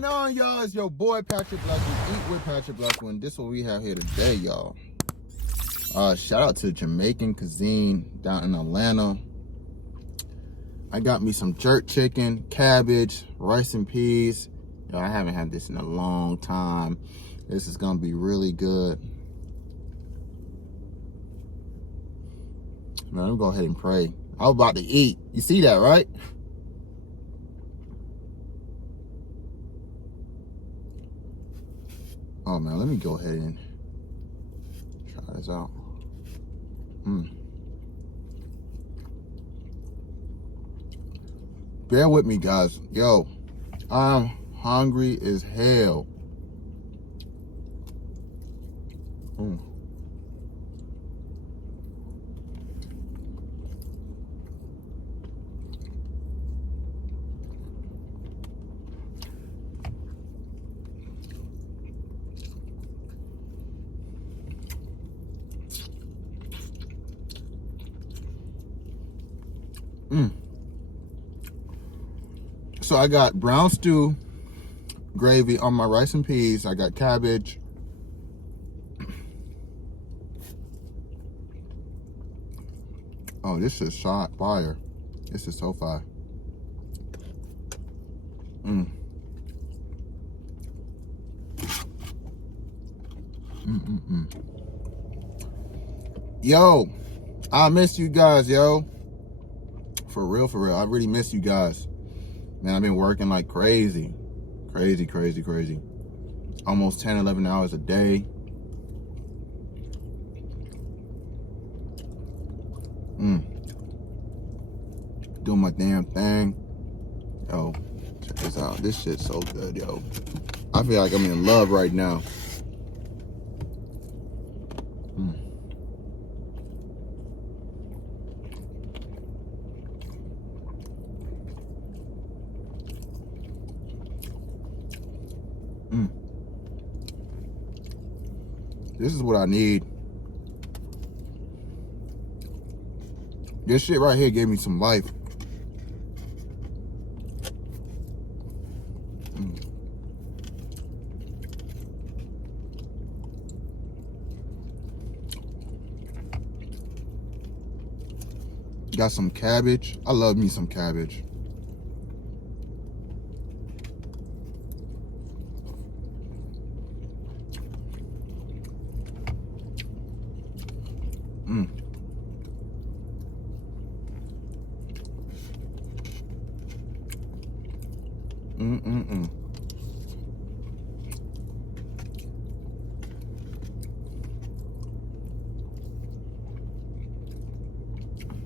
going on, y'all? It's your boy Patrick Blackwood. Eat with Patrick Blackwood. This is what we have here today, y'all. Shout out to Jamaican cuisine down in Atlanta. I got me some jerk chicken, cabbage, rice and peas. Yo, I haven't had this in a long time. This is gonna be really good. Man, let me go ahead and pray. I was about to eat. You see that, right? Oh man, let me go ahead and try this out. Bear with me, guys. Yo, I'm hungry as hell. So I got brown stew gravy on my rice and peas. I got cabbage. Oh, this is fire. This is so fire. Yo, I miss you guys, yo. For real, for real. I really miss you guys. Man, I've been working like crazy. Crazy. Almost 10, 11 hours a day. Doing my damn thing. Yo, check this out. This shit's so good, yo. I feel like I'm in love right now. This is what I need. This shit right here gave me some life. Got some cabbage. I love me some cabbage.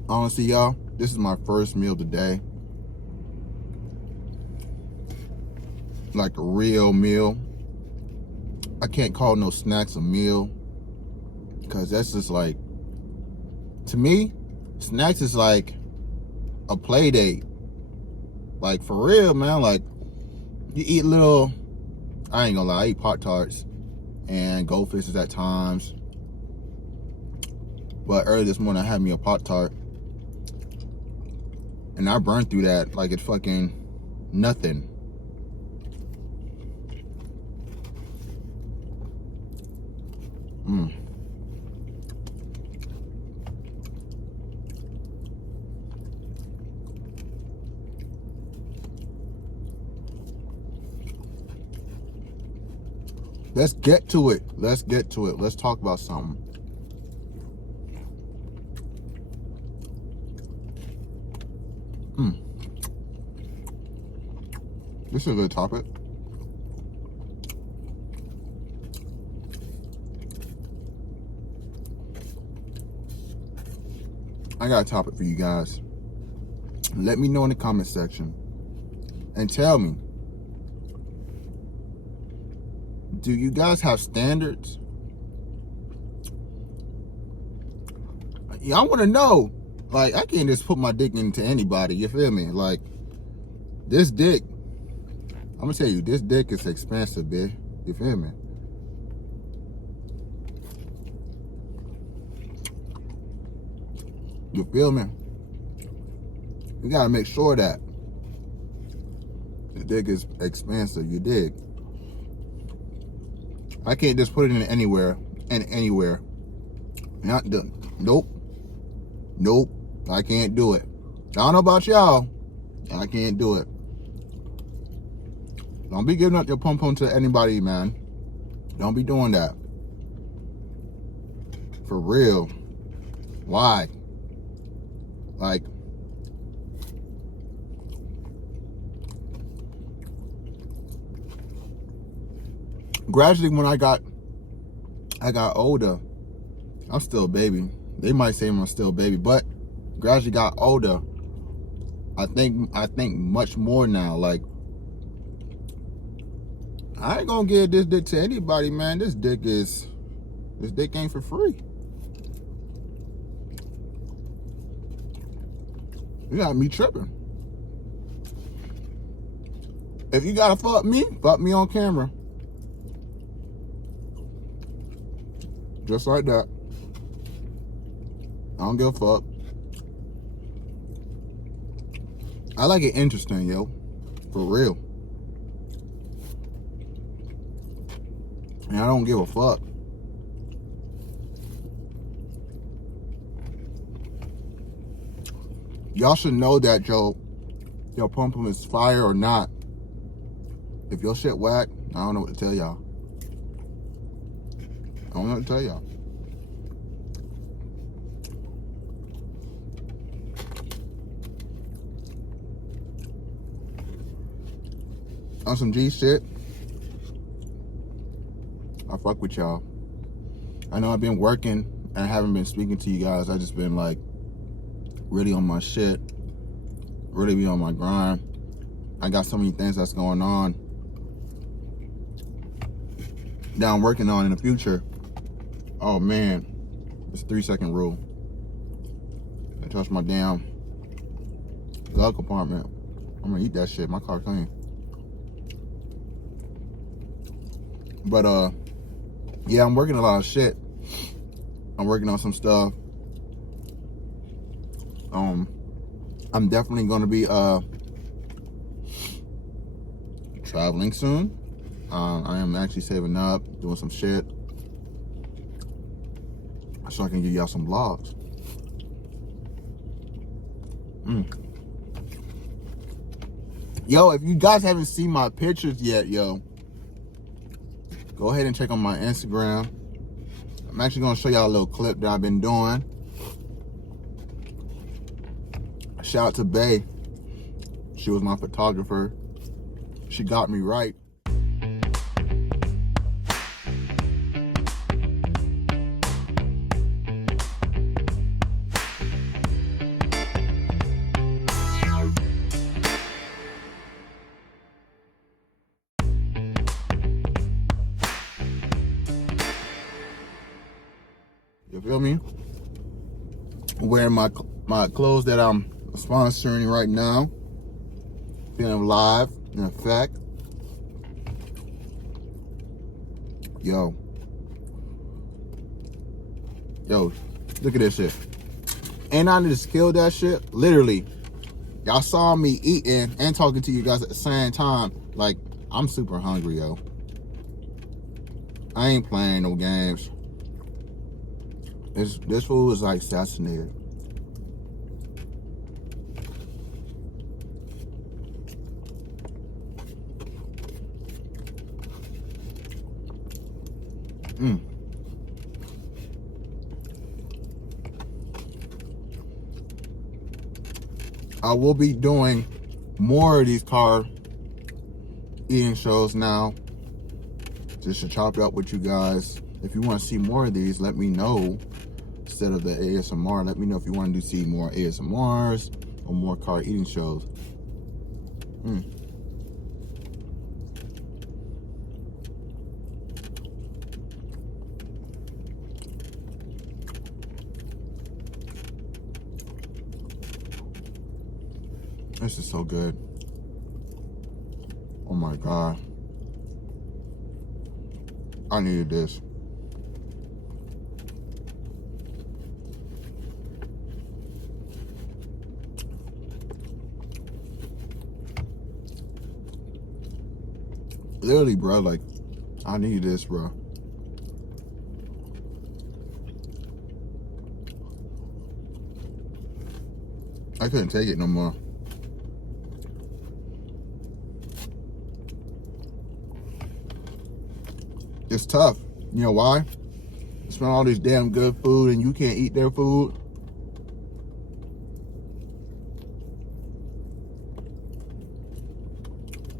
Honestly, y'all, this is my first meal today. Like a real meal. I can't call no snacks a meal, because that's just like, to me, snacks is like a play date. Like, for real, man. Like, you eat little, I ain't gonna lie, I eat Pop-Tarts and Goldfishes at times. But early this morning, I had me a Pop-Tart, and I burned through that like it's fucking nothing. Let's get to it. Let's get to it. Let's talk about something. This is a good topic. I got a topic for you guys. Let me know in the comment section and tell me, do you guys have standards? Yeah, I want to know. Like, I can't just put my dick into anybody, you feel me? Like, this dick, I'm gonna tell you, this dick is expensive, bitch. You feel me? You feel me? You gotta make sure that The dick is expensive, you dig? I can't just put it in anywhere and anywhere. Not done. Nope. Nope. I can't do it. I don't know about y'all. I can't do it. Don't be giving up your pom-pom to anybody, man. Don't be doing that. For real. Why? Like, gradually when I got older, I'm still a baby. They might say I'm still a baby, but gradually got older. I think much more now. Like, I ain't gonna give this dick to anybody, man. This dick ain't for free. You got me tripping. If you gotta fuck me on camera. Just like that. I don't give a fuck. I like it interesting, yo. For real. And I don't give a fuck. Y'all should know that your pom-pom is fire or not. If your shit whack, I don't know what to tell y'all. I don't know what to tell y'all. On some G shit, I fuck with y'all. I know I've been working and I haven't been speaking to you guys. I just been like really on my shit, really be on my grind. I got so many things that's going on that I'm working on in the future. Oh man, it's a 3-second rule. I touch my damn glove compartment. I'm gonna eat that shit. My car clean. But yeah, I'm working a lot of shit. I'm working on some stuff. I'm definitely gonna be traveling soon. I am actually saving up, doing some shit, so I can give y'all some vlogs. Yo, if you guys haven't seen my pictures yet, yo, go ahead and check on my Instagram. I'm actually gonna show y'all a little clip that I've been doing. Shout out to Bay. She was my photographer. She got me right. You feel me? Wearing my clothes that I'm sponsoring right now. Feeling live in effect. Yo, look at this shit. And I just killed that shit. Literally, y'all saw me eating and talking to you guys at the same time. Like, I'm super hungry, yo. I ain't playing no games. This food is like assassinated. I will be doing more of these car eating shows now, just to chop it up with you guys. If you want to see more of these, let me know. Instead of the ASMR, let me know if you want to see more ASMRs or more car eating shows. This is so good. Oh my God. I needed this. Literally, bro, like, I need this, bro. I couldn't take it no more. It's tough. You know why? You smell all this damn good food and you can't eat their food.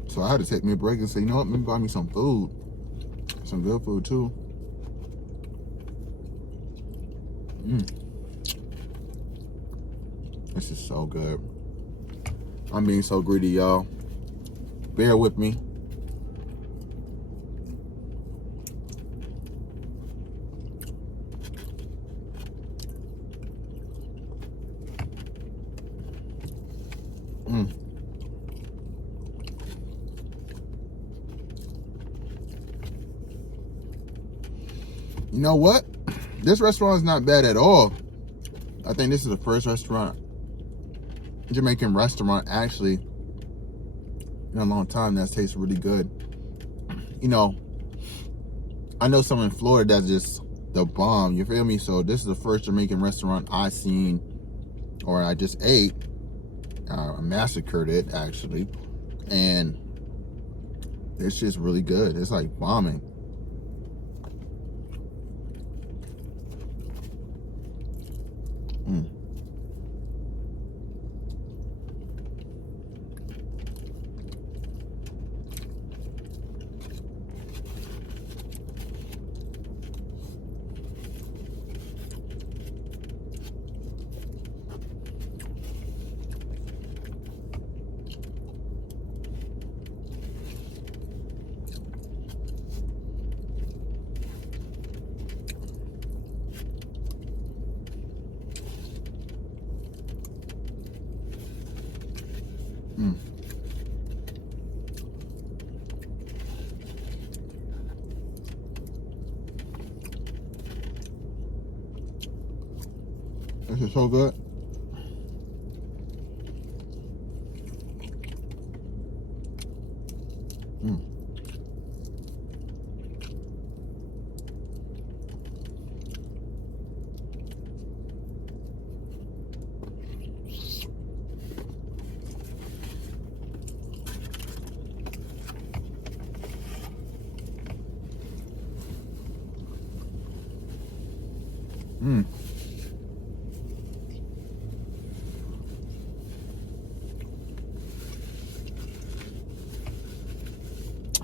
So I had to take me a break and say, you know what, maybe buy me some food. Some good food too. This is so good. I'm being so greedy, y'all. Bear with me. You know what? This restaurant is not bad at all. I think this is the first Jamaican restaurant actually in a long time that tastes really good. You know, I know some in Florida that's just the bomb, you feel me? So this is the first Jamaican restaurant I seen, or I just ate. I massacred it actually, and it's just really good. It's like bombing. This is so good.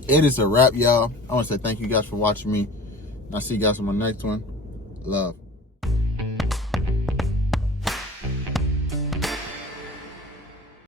It is a wrap, y'all. I want to say thank you guys for watching me. I'll see you guys on my next one. Love.